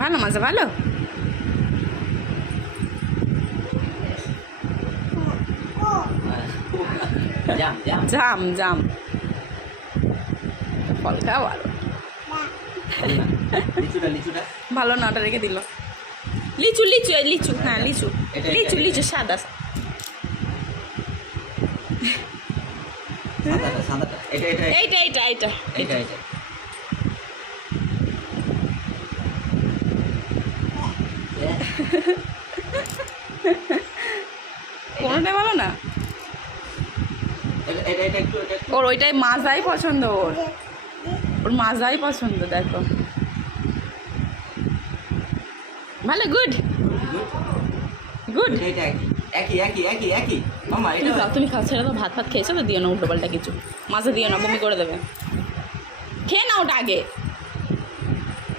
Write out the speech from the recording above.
ভালো মজা ভালো? জাম জাম। ফল খাও ভালো। না ওটা রেখে দিল। লিচু লিচু লিচু হ্যাঁ লিচু। লিচু লিচু সাদা। এইটা এইটা এইটা। এইটা কোনোটাই ভালো না? ওর ওইটাই মাজাই পছন্দ ওর। ওর মাজাই পছন্দ দেখো। ভালো গুড গুড তুমি খাও ছেড়ে তো ভাত ফাত খেয়েছো তো দিও না উল্টো পাল্টা কিছু। মাঝে দিও না বমি করে দেবে। খেয়ে নাও ওটা আগে।